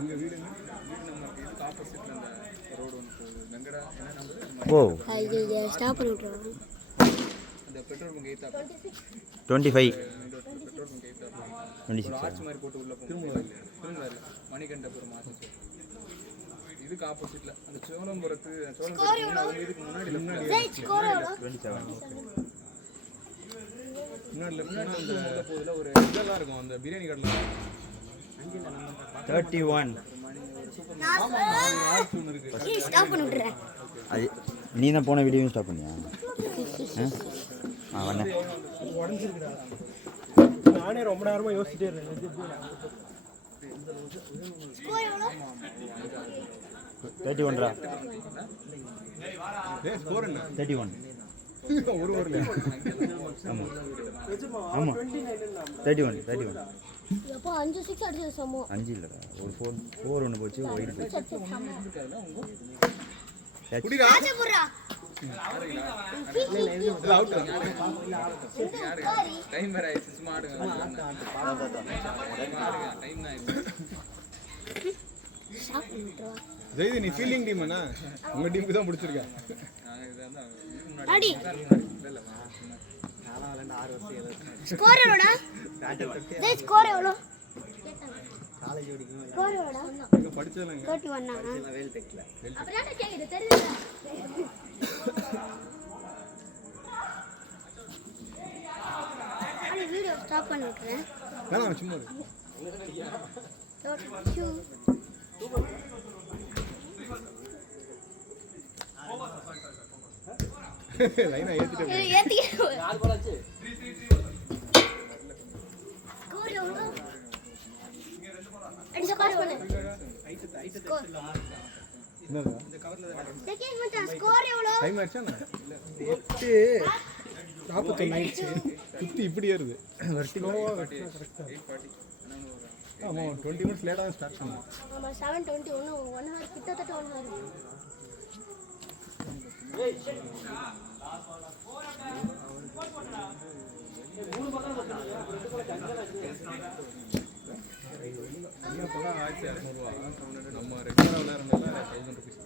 உங்கள் வீடு நம்ம இதுக்கு ஆப்போசிட்டில் அந்த ரோடு ஒன்று போகுது வெங்கடா என்ன நம்பர் ஓ ஐயோ ஸ்டாப் பண்ணி விட்டுருவாங்க. அந்த பெட்ரோல் பங்க் எய்த்தா 25 பெட்ரோல் பங்க் எய்த்தா 26 ஆர்ச் மாதிரி போட்டு உள்ள திரும்ப மணிகண்டபுரம் ஆர்ச் இதுக்கு ஆப்போசிட்டில் அந்த சோழம்புரத்து சோழம்புரம் இதுக்கு முன்னாடி முன்னாடி உள்ள போதில் ஒரு இதெல்லாம் இருக்கும் அந்த பிரியாணி கடைலாம் 31 ஸ்டாப் பண்ணி விட்டுறேன். அது நீ தான் போன வீடியோவும் ஸ்டாப் பண்ணியா? வந்தேன். நானே ரொம்ப நேரமா யோசிச்சுட்டே இருக்கேன். 31 ஸ்கோர் என்ன 31 ஒரு ஊரில் ஆமாம் ஆமாம் 31 எப்போ 5 6 அடிச்சது சமோ 5 இல்லைடா ஒரு 4 ஒன்று போச்சு ஒயிட் போச்சு. குடிடா போறா அவுட் டைம் வேற ஆயிடுச்சு சும்மா ஆடுங்க டைம் ஆயிடுச்சு. ஸ்டாப் பண்ணி விட்டுருவா. ஜெய்தி நீ ஃபீல்டிங் டீம்னா உங்க டீமுக்கு தான் பிடிச்சிருக்கா? அடி ஸ்கோர் எவ்வளோடா? டேய் ஸ்கோர் எவ்வளோ? காலேஜ் படிக்கும் ஸ்கோர் எவ்வளோடா? நீங்க படிச்சலங்க 31 ஆ வேல் பெக்ல அப்புறம் என்ன கேக்குது தெரியல. அந்த வீடியோ ஸ்டாப் பண்ணி விட்டுறேன். வேணாம் சும்மா இரு. லைனா ஏத்திட்டே ஏத்தி நாலு பால் ஆச்சு. ஸ்கோர் எவ்வளோ? அடிச்ச பாஸ் பண்ணு. ஸ்கோர் என்னடா செகண்ட் மச்சான் ஸ்கோர் எவ்வளோ? டைம் ஆயிடுச்சா? 41 ஆயிடுச்சு. குத்தி இப்படி ஏறுது ஸ்லோவா கரெக்ட்டா 8:40 ஆமா 20 மினிட்ஸ் லேட்டா தான் ஸ்டார்ட் பண்ணோம். ஆமா 7:21 1 ஹவர் கிட்டத்தட்ட 1 ஹவர். ஐயா போல 1200 ரூபாய் நம்ம ரெகுலரா விளையாடுறதுல 1000 ரூபீஸ்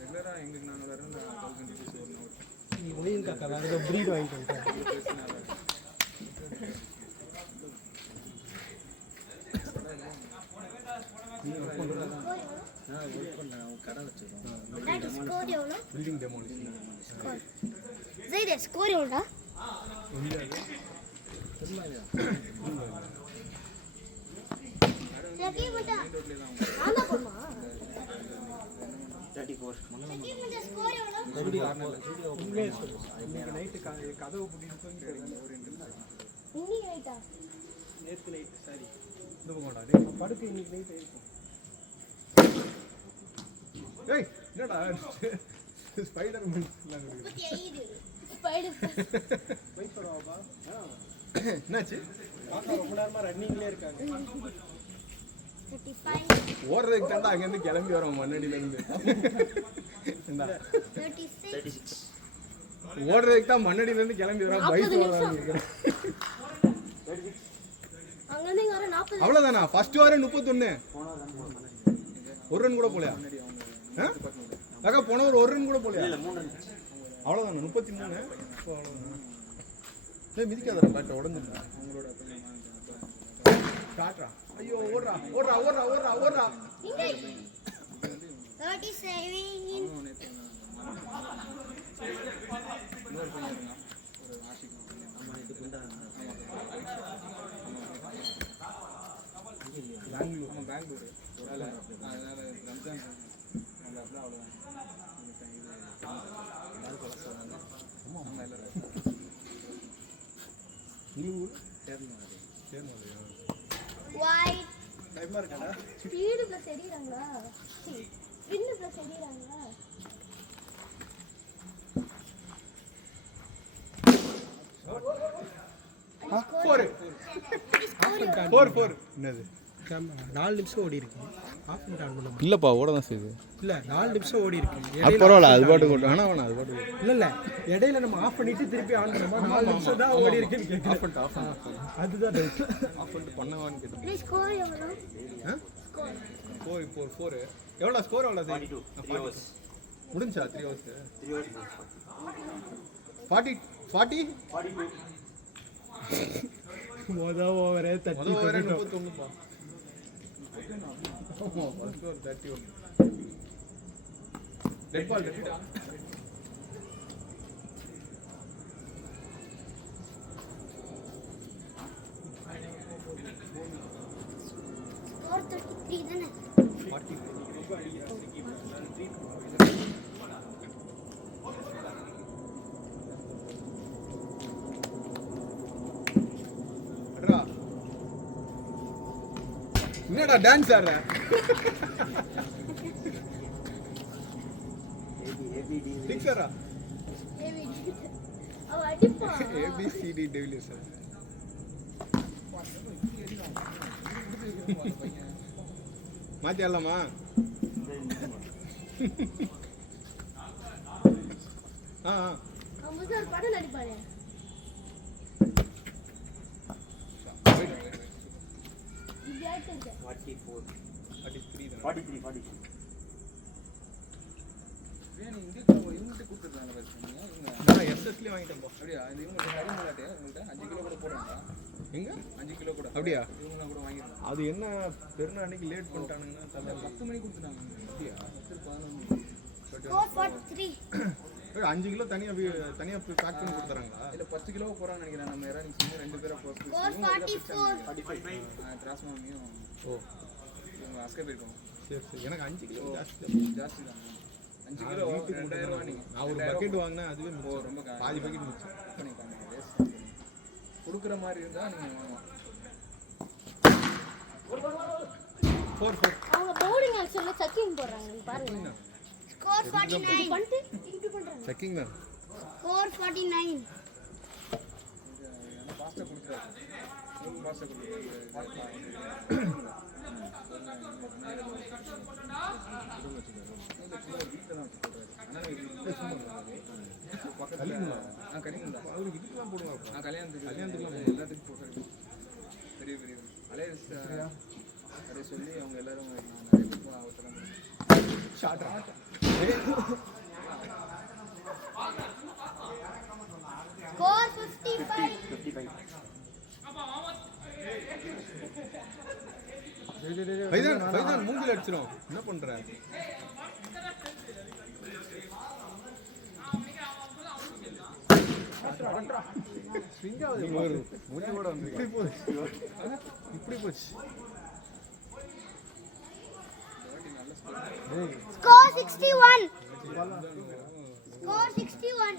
ரெகுலரா எங்களுக்கு நாங்க விளையாடுறது 1000 ரூபீஸ் ஒரு நாள். நீ ஒளியும் காக்கா வேற ஏதோ ப்ரீட் வாங்கிட்டு வந்துட்டேன். டாடி ஸ்கோர் எவ்வளோ? பில்டிங் டெமோலிஷன் ஸ்கோர் ஜெய்தே ஸ்கோர் எவ்வளோடா? செகண்ட் மச்சான் ஆமா போமா 34 செகண்ட் மச்சான் ஸ்கோர் எவ்வளோ? உண்மையே சொல்லு. இன்னைக்கு நைட்டு கதவு பூட்டிட்டு தூங்கிட்டேன். இன்னைக்கு ரைட்டா? நேத்து நைட் சாரி இந்த பக்கம்டா டேய் படுக்க இன்னைக்கு நைட் ஆயிடுச்சு. ஏய் என்னடா ஸ்பைடர்மேன் எல்லாம் இருக்கு. 35 ஸ்பைடர் வெயிட் பண்ணுவாப்பா. என்னாச்சு? பாப்பா ரொம்ப நேரமா ரன்னிங்லயே இருக்காங்க. 35 ஓடுறதுக்கு தாண்டா அங்க இருந்து கிளம்பி வரோம் மண்ணடியில இருந்து. என்ன 36 ஓடுறதுக்கு தான் மண்ணடியில இருந்து கிளம்பி வரோம் பைக் ஓடுறாங்க. அங்க இருந்து இங்க வர 40. அவ்வளவுதானா? ஃபர்ஸ்ட் ஓவர் 31 ஒரு ரன் கூட போலையா? அக்கா போன ஒரு ரன் கூட போலையா? அவ்வளவுதானா 33? ஏய் மிதிக்காதடா பேட் உடைஞ்சிருடா. அவங்களோட காட்றா. ஐயோ ஓடுறா ஓடுறா ஓடுறா ஓடுறா ஓடுறா. 37 இன்னொரு பையன் இருந்தான் ஒரு ஆஷிக் பெங்களூர் ஆமாம் பெங்களூர் அதனால ரம்ஜான் அந்த அப்படிலாம் அவ்வளோதான். ஆமாம் ஆமாம் எல்லாரும் ஊர் சேர்ந்தாலையா ஒயிட் டைமா இருக்காடா. ஸ்பீடு ப்ளஸ் எடிறாங்களா? ஸ்பின் ப்ளஸ் எடிறாங்களா? ஃபோர் என்னது 4 நிமிஷம் ஓடி இருக்கு. ஆஃப் பண்ணிட்டு ஆன் பண்ண இல்லைப்பா ஓட தான் செய்யுது. இல்லை 4 நிமிஷம் ஓடி இருக்கு. அது பரவாயில்ல, அது பாட்டுக்கு ஓடும். வேணாம் அது பாட்டுக்கு ஓடும். இல்லை இடையில நம்ம ஆஃப் பண்ணிட்டு திருப்பி ஆன் பண்ணுமா? 4 நிமிஷம் தான் ஓடி இருக்குன்னு கேட்குறேன். ஆஃப் பண்ணிட்டு அதுதான் டவுட். ஆஃப் பண்ணிட்டு பண்ணவான்னு கேட்டேன். ப்ளீஸ் ஸ்கோர் எவ்வளோ? ஆ 4 எவ்வளோ ஸ்கோர் எவ்வளோ? 42 முடிஞ்சா 3 hours 40 மொதல் ஓவரே தட்டி ஓவரே 31பா. ஆமா first over 31. Dead ball dead. Score 33 தானே? 40. என்னடா டான்ஸ் ஆடுற? டிக்ஸரா அவ அடிப்பா. ABCD de Villiers. மாத்தி ஆடலாமா? அவன் சார் படம் நடிப்பாரு. இது ஆயிட்டு 43 நான் எஸ்எஸ்ல வாங்கிட்டேன் போ. அப்படியா? இது இவங்க ஹரி மலாட்டே உங்கள்கிட்ட 5 கிலோ கூட போடுறாங்க. எங்க 5 கிலோ கூட அப்படியா? இவங்களாம் கூட வாங்கிருக்காங்க. அது என்ன பெருநாள் அன்னைக்கு லேட் பண்ணிட்டானுங்க. 10 மணிக்கு கொடுத்துட்டாங்க. அப்படியா? 11 ஸ்கோர் 43. 5 கிலோ தனியா பேக் பண்ணி கொடுத்துறாங்களா? இல்ல 10 கிலோ போறான்னு நினைக்கிறேன். நம்ம யாரா நீங்க 2 பேரா போஸ்ட் ஸ்கோர் 44. கிராஸ்மாமியும் ஓ இவங்க அஸ்கே போயிருக்கோம். சரி எனக்கு 5 கிலோ ஜாஸ்தி தான். 5 கிலோ 2000 ரூபாய் நீங்க. நான் ஒரு பக்கெட் வாங்கினா அதுவே ரொம்ப பாதி பக்கெட் மிச்சம் பண்ணிப்பாங்க. கொடுக்குற மாதிரி இருந்தா நீங்க வாங்கலாம். 4 அவங்க பவுலிங் ஆக்ஷன்ல செக்கிங் போடுறாங்க. நீங்க பாருங்க. ஸ்கோர் 49. பண்ணிட்டு இப்படி பண்றாங்க. செக்கிங் தான். ஸ்கோர் 49. ஆனா பாஸ்டா கொடுக்குறாங்க. ரொம்ப பாஸ்டா கல்யாணத்துக்குலாம் எல்லாத்துக்கும் போடுறாரு. பெரிய அப்படியே சொல்லி அவங்க எல்லாரும் நிறைய பேர் அவசரம் ஸ்கோர் 55. பைதான் மூங்கில் அடிச்சிரும். என்ன பண்ற? இப்படி போச்சு. ஸ்கோர் 61. ஸ்கோர் 61.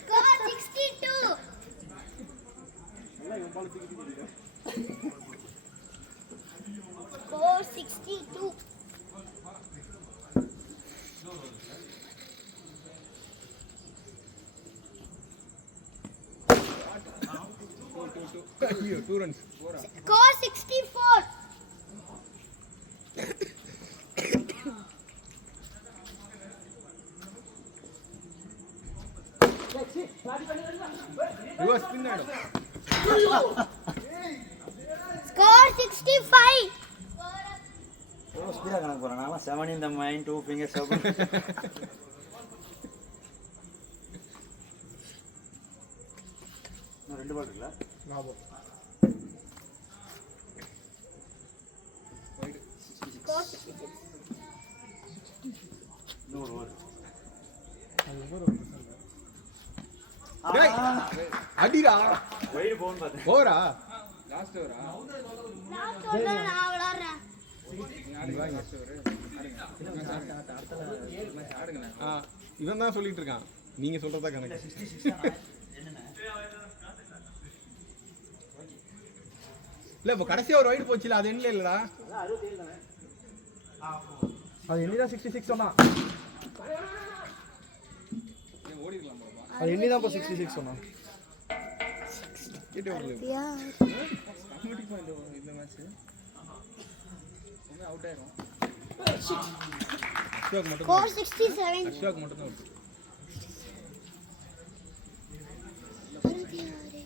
ஸ்கோர் 62. ஸ்கோர் 62. ஐயோ 2 runs. Score 64. Reverse spin ஆடும். Score 65. ஓ ஸ்பீடா கணக்கு போறேன். நான் 7 in the mind 2 fingers open. நான் 2 பால் இருக்குல. லாபம். Score 66. No over. டேய் அடிடா. வைடு போன் பாத்தேன். ஓவரா? லாஸ்ட் ஓவரா? நான் சொல்றேன், நான் விளையாடுறேன். இவன் தான் சொல்லிட்டு இருக்கான். நீங்க சொல்றதா கணக்கு. இல்ல இப்ப கடைசியா ஒரு வைடு போச்சுல, அது என்ன இல்லடா? அது என்னடா 66 சொன்னா? ஓடி அது இன்னி தான் இப்போ 66 சொன்னான். கேட்டே வரல. கமிட்டிப்பா இந்த மேட்ச் அவுட் ஆயிரும். அஷ்வாக் மட்டும் Score 67. அஷ்வாக் மட்டும் தான் இருக்கு. 66.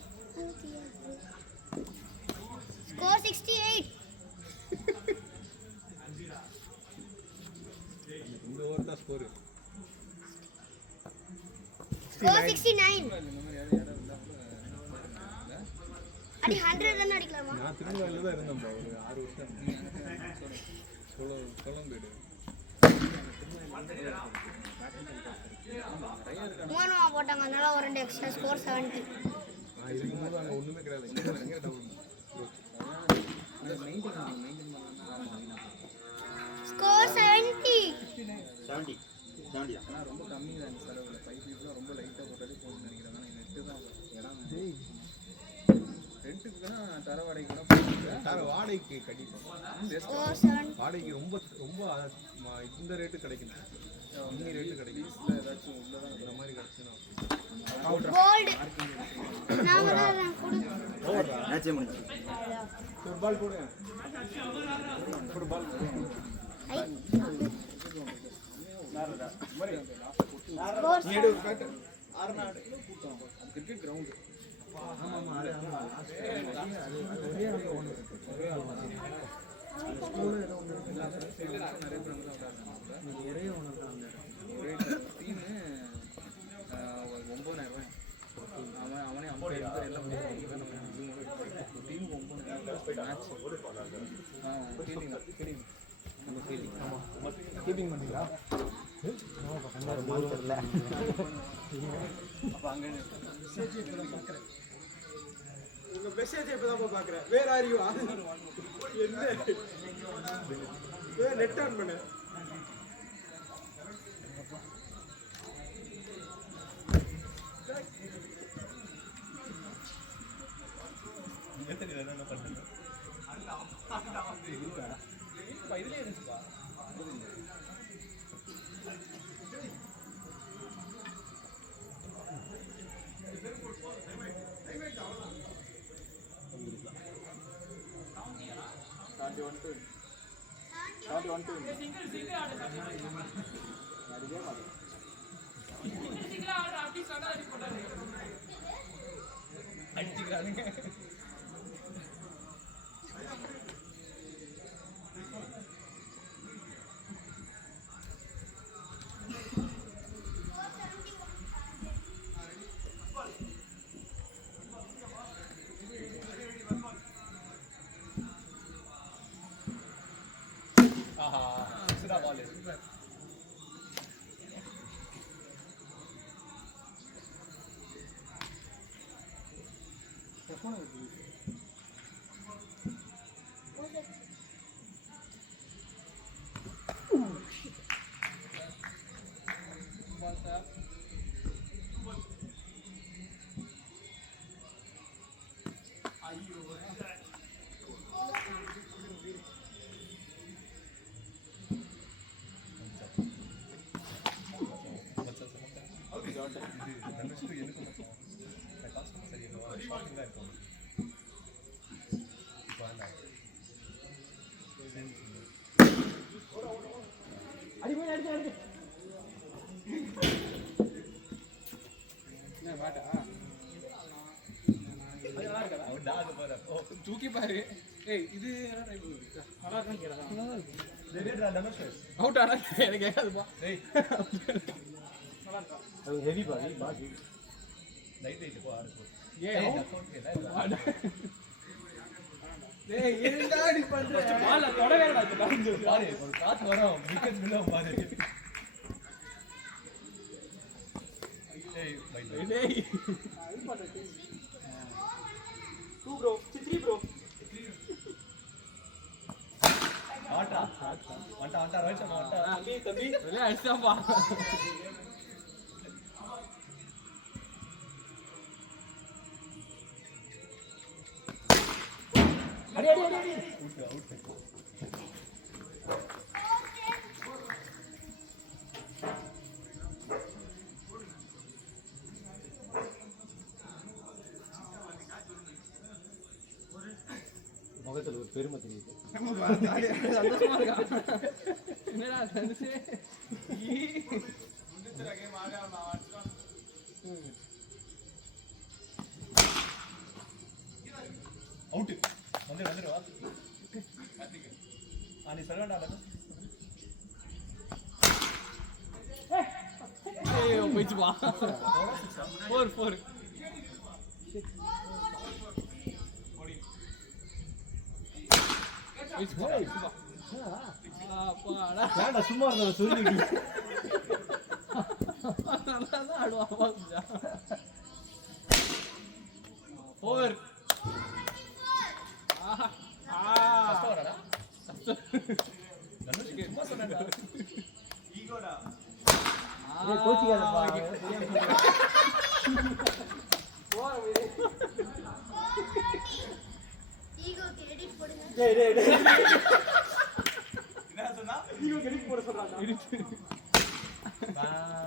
Score 68. இந்த ஓவர் தான் ஸ்கோர். Score 69. இந்த மாதிரி இடம் இருந்தா அடி 100 ரன் அடிக்கலாமா? நான் திருநெல்வேலியில் தான் இருந்தேன் ஒரு 6 வருஷம். கொலம்பேடு. மூணு போட்டாங்க அதனால ஒரு 2 எக்ஸ்ட்ரா ஸ்கோர் 70. நான் இருக்கும்போது அங்கே ஒன்றுமே கிடையாது. இங்கே டபுள் ஸ்கோர் 70. 70 தான். ஆனால் ரொம்ப கம்மி தான் இந்த செலவில். 5 பீஸ்லாம் ரொம்ப லைட்டாக போட்டாலே போகணும்னு நினைக்கிறேன். ஆனால் நெட்டு தான் இடம் ரெண்டுக்கு தான் தர வாடகைக்கு தான் போட்டுருக்கேன். சார் வாடகைக்கு கண்டிப்பாக Score 70. வாடகைக்கு ரொம்ப ரொம்ப இந்த ரேட்டு கிடைக்கும். கம்மி ரேட்டு கிடைக்கும். பீஸில் ஏதாச்சும் உள்ளதான் இந்த மாதிரி கிடச்சுன்னா கோல்டு. நாம தான் கொடு. மேட்சே முடிஞ்சு. ஒரு பால் போடுங்க. ஐ. Score நீ எடு ஒரு பேட்டு. கிரிக்கெட் கிரவுண்டு ஒரே டீமு 9,000 அவனே அம்பை எல்லாம் டீமுக்கு 9,000 மேட்ச் கீப்பிங் பண்ணீங்களா? அப்போ அங்கே உங்க மெசேஜ் இப்பதான் பாக்குறேன். வேற ஆரியா என்ன நெட் ஆன் பண்ணு. இதுலேயே இருந்துச்சுப்பா. அடிச்சுக்கிறானுங்க. தூக்கி பாரு. ஏய் இது நல்லா இருக்கா? அவுட் ஆனா எனக்கு கேட்காதுப்பா. அது ஹெவி பாடி பாடி லைட் லைட் போ ஆடு. டேய் என்னடா நீ பண்ற? பால்ல தொடவேடா இந்த பால் பாரு. ஒரு காத்து வரும். விக்கெட் விழும் பாரு. டேய் பை டேய். அது பாரு. 2 bro. 3 bro. Atta. Atta right side atta. தம்பி வெளிய அடிச்சாம்பா. அடி அடி அடி அவுட் முகத்தில் ஒரு பெருமை தெரியுது. சந்தோஷமா இருக்கா? என்னடா தனுசு? அவுட் வந்துடுவா. நீ சொல்ல வேண்டாம். ஐயோ போயிச்சு பா. 4 வேண்டாம் சும்மா இருந்த சொல்லி கோச்சிக்காதப்பா. ஈகோக்கு எடிட் போடுங்க. டேய் டேய் டேய் என்ன சொன்னா? ஈகோ கெடிட் போட சொல்றாங்க.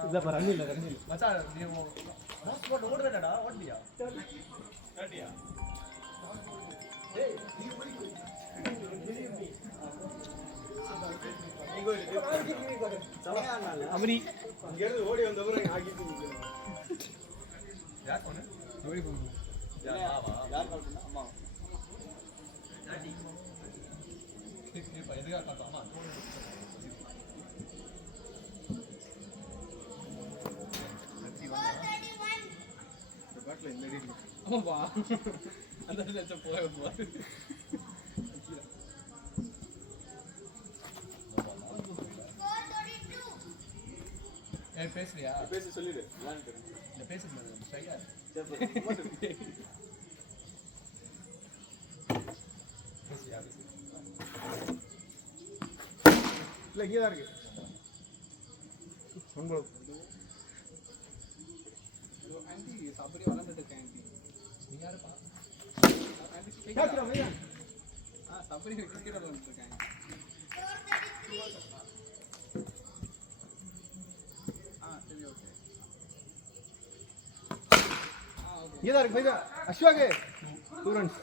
இல்ல பாரு ரன் இல்ல. மச்சான் நீ போட் ஓடுறடா ஓடியா? ஓடியா? டேய் நீ போய் அமரி இங்க இருந்து ஓடி வந்தவங்க ஆகிட்டு நிக்கிறோம். யார் போன? ஓடி போங்க. யார் கால் பண்ணா? அம்மா. எதுக்காக கால் பண்ணா? இந்த பாட்டில் இந்த அடி இருக்கு. ஆமாப்பா அந்த லட்சம் போய் ஏய் பேசுறியா? பேசி சொல்லிடு. யான்னு தெரியும். இல்ல பேசுறது சரியா? பேசுறியா? இல்ல இங்கே தான் இருக்கு. உங்களுக்கு ஆண்டி சபரி வளர்ந்துட்டு இருக்கேன் ஆண்டி. நீ யாருப்பா? ஆண்டி கேட்குறோம் ஐயா. சபரி கிரிக்கெட் விளையாண்டுட்டு இருக்கேன். சரி ஓகே. ஓகே. இங்கே தான் இருக்கு பைதா. அஸ்வாக்கு ஸ்டூடெண்ட்ஸ்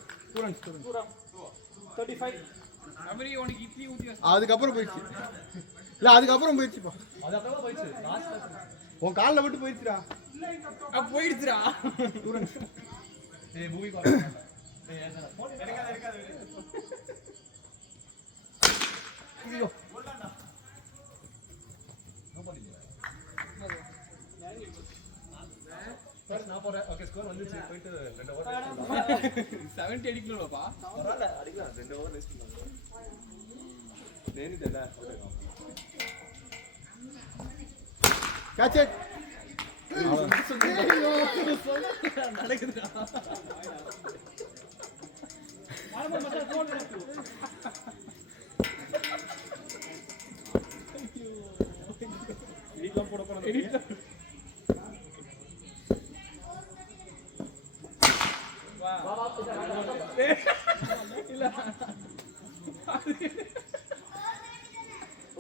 35. சபரி உனக்கு இட்லி ஊத்தி அதுக்கப்புறம் போயிடுச்சு. இல்ல அதுக்கப்புறம் போயிடுச்சுப்பா. அது அப்புறம் போயிடுச்சு. லாஸ்ட்ல உன் காலில் விட்டு போயிடுச்சுடா. போயிடுச்சுடா. ஸ்டூடெண்ட்ஸ் ஏய் மூவி பார்க்க ஏய் ஏதா போன் எடுக்காத ஐயோ போடலாம்டா நோ பண்ணிடல சார் நான் போறேன். ஓகே ஸ்கோர் வந்துச்சு. போயிட்டு 2 ஓவர் 70 அடிக்கணும்ப்பா. பரவாயில்ல அடிக்கலாம். 2 ஓவர் வேஸ்ட் பண்ணலாம். தேனிதல்ல ஓடுங்க. Catch it. நடக்குதுடா. எடிட்லாம் போட போறேன். இல்ல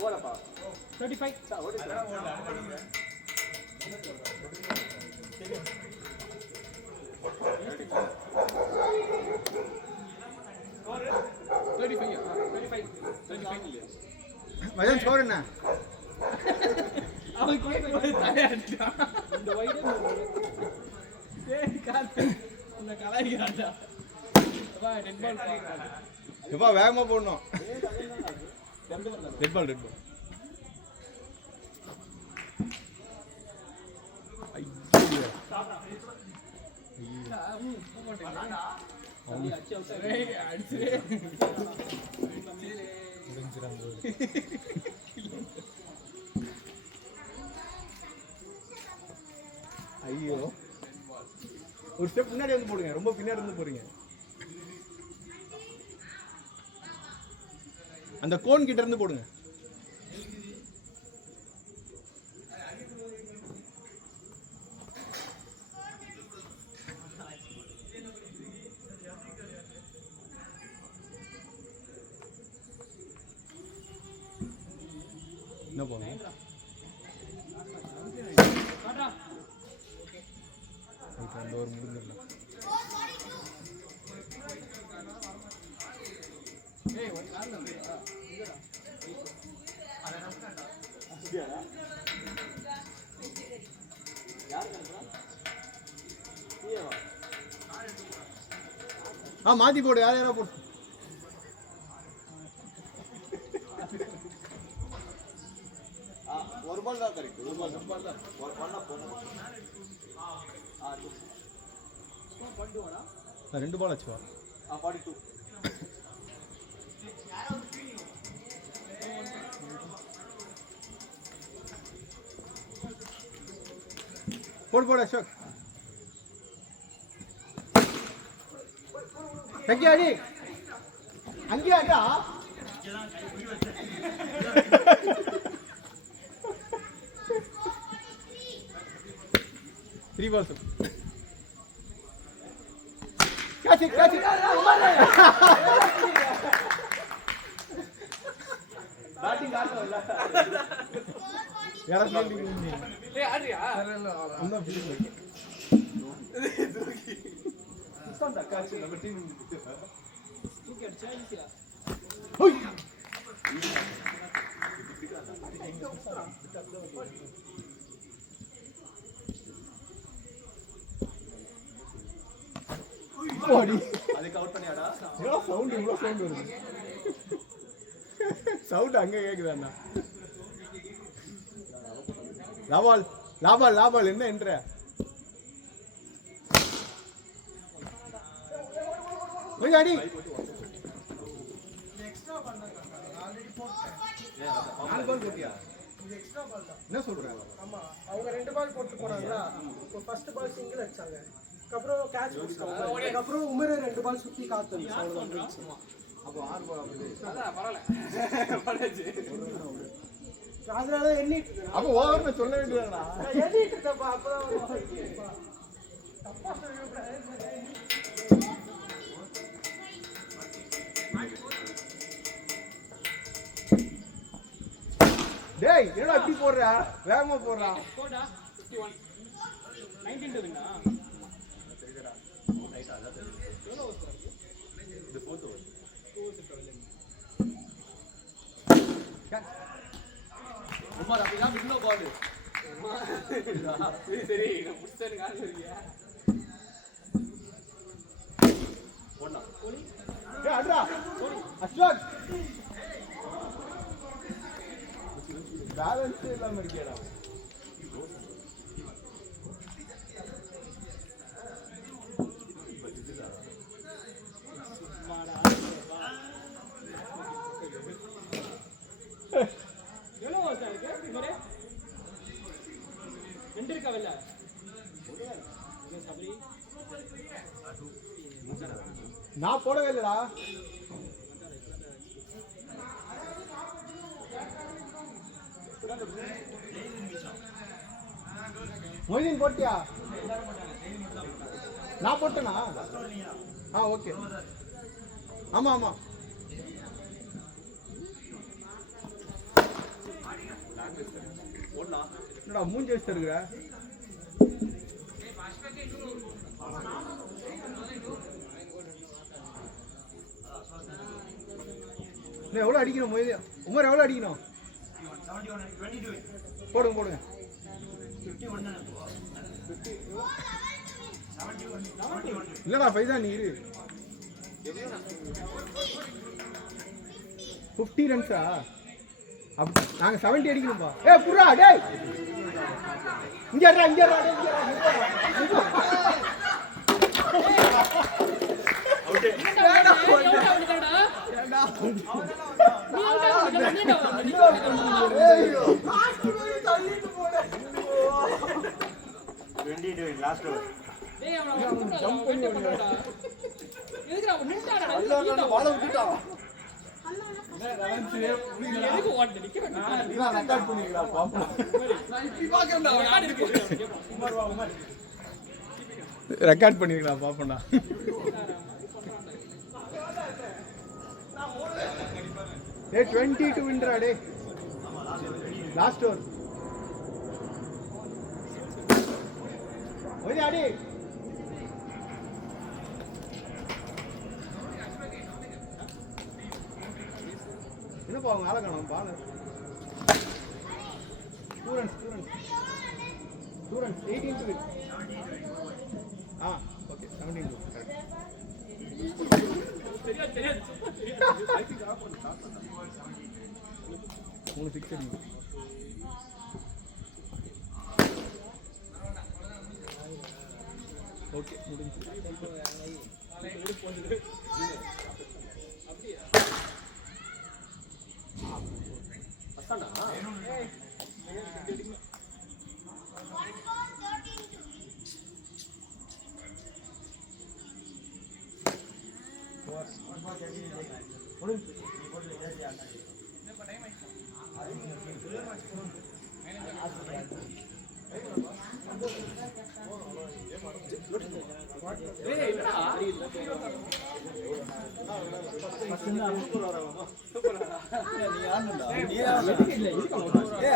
ஓடப்பா. 35. மதன் ஸ்கோர் என்ன? அவன் கேட்கும்போது தயாரிட்டான். இந்த வைடே டேய் காத்து உன்னை கலாய்க்கிறான்டா. அப்பா டெட் பால் பாக்குறான். எப்பா வேகமா போடணும். ரெட் பால் ஐயோ அடிச்சு ஐயோ ஒரு ஸ்டெப் முன்னாடி வந்து போடுங்க. ரொம்ப பின்னாடி இருந்து போறீங்க. அந்த கோன் கிட்ட இருந்து போடுங்க. என்ன போடுங்க? அந்த ஒரு முடிஞ்சிடலாம். மாத்தி போடு யார் யாரா போடு ஒரு பால் தான் கரெக்ட் ஒரு பால் தான் ஒரு பண்ணா போணும் ரெண்டு பால் ஆச்சுவா 42 போடு அசோக் சக்கியா அடி அங்கே அடா 3 balls catch it batting ஆடல யாரா ஃபீல்டிங் நீ ஆடுறியா இன்னும் ஃபீல்டிங் சுத்தம் காட்சி நம்ம டீம் தூக்கி அடிச்சா ஈஸியா ஹோய் போடி அதுக்கு அவுட் பண்ணியாடா இவ்வளோ சவுண்ட் வருது சவுண்ட் அங்க கேக்குதாண்ணா லாபால் என்ன என்ற அடி நாலு பால் போட்டியா என்ன சொல்ற ஆமா அவங்க 2 பால் போட்டு போனாங்களா ஃபர்ஸ்ட் பால் சிங்கிள் அடிச்சாங்க அப்புறம் கேட்ச் பிடிச்சாங்க அப்புறம் உமரே 2 பால் சுத்தி காத்து வந்துச்சு அப்போ 6 பால் அதான் பரவாயில்ல அதனால எண்ணிட்டு அப்போ ஓவர்னு சொல்ல வேண்டியதுடா எண்ணிட்டு இருந்தப்ப அப்புறம் தப்பா டேய் என்னடா இப்படி போடுற வேகமா போடுறா போடா 51 19 டுங்கா இது போட் ஓவர் உமர் அப்படிதான் வின்னோ பால் சரி நான் புடிச்சேன் கால் சொல்றியா போடா டேய் அட்ரா அஸ்வாக் பேலன்ஸ் இல்லாம இருக்கேடா எவ்வளவு வருஷம் இருக்கு இவரே 2 இருக்கா வெல்ல சபரி நான் போடவே இல்லடா மொய்தீன் போட்டியா நான் போட்டேனா ஓகே ஆமா போடா என்னடா மூஞ்சி வச்சு இருக்கிற எவ்வளோ அடிக்கணும் மொய்தீன் உமர் எவ்வளோ அடிக்கணும் போடுங்க இல்லடா ஃபைசா நீ இரு 50 ரன்ஸா நாங்க 70 அடிக்கணும்பா புறா டேய் இங்க லாஸ்ட் ஓவர் டேய் அவன ஜம்ப் பண்ணி போடா எதுக்குடா நின்னுட்டாடா வாள விட்டுட்டா எதுக்கு ஓட்ட நிக்க வேண்டாம் நீ ரெக்கார்ட் பண்ணிக்கடா பாப்போம் நான் இப்படி பாக்கறேன்டா யார் இருக்கு உமர் ரெக்கார்ட் பண்ணிக்கடா பாப்போம்டா டேய் 22 வின்டரா டேய் லாஸ்ட் ஓவர் ஓடி அடி என்னப்பா அவங்க ஆளை காணோம் ball students 18 to win. Okay 17 to correct. தெரியாது ஐ திங்க் ஆஃப் பண்ணு 3 6 அடிங்க. ஓகே முடிஞ்சு.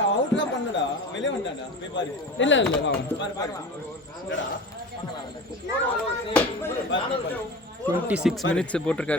அவுட்லாம் பண்ணடா வெளியே வந்தாடா போய் பாரு இல்ல இல்ல பாரு பாரு 26 minutes போட்டிருக்காரு.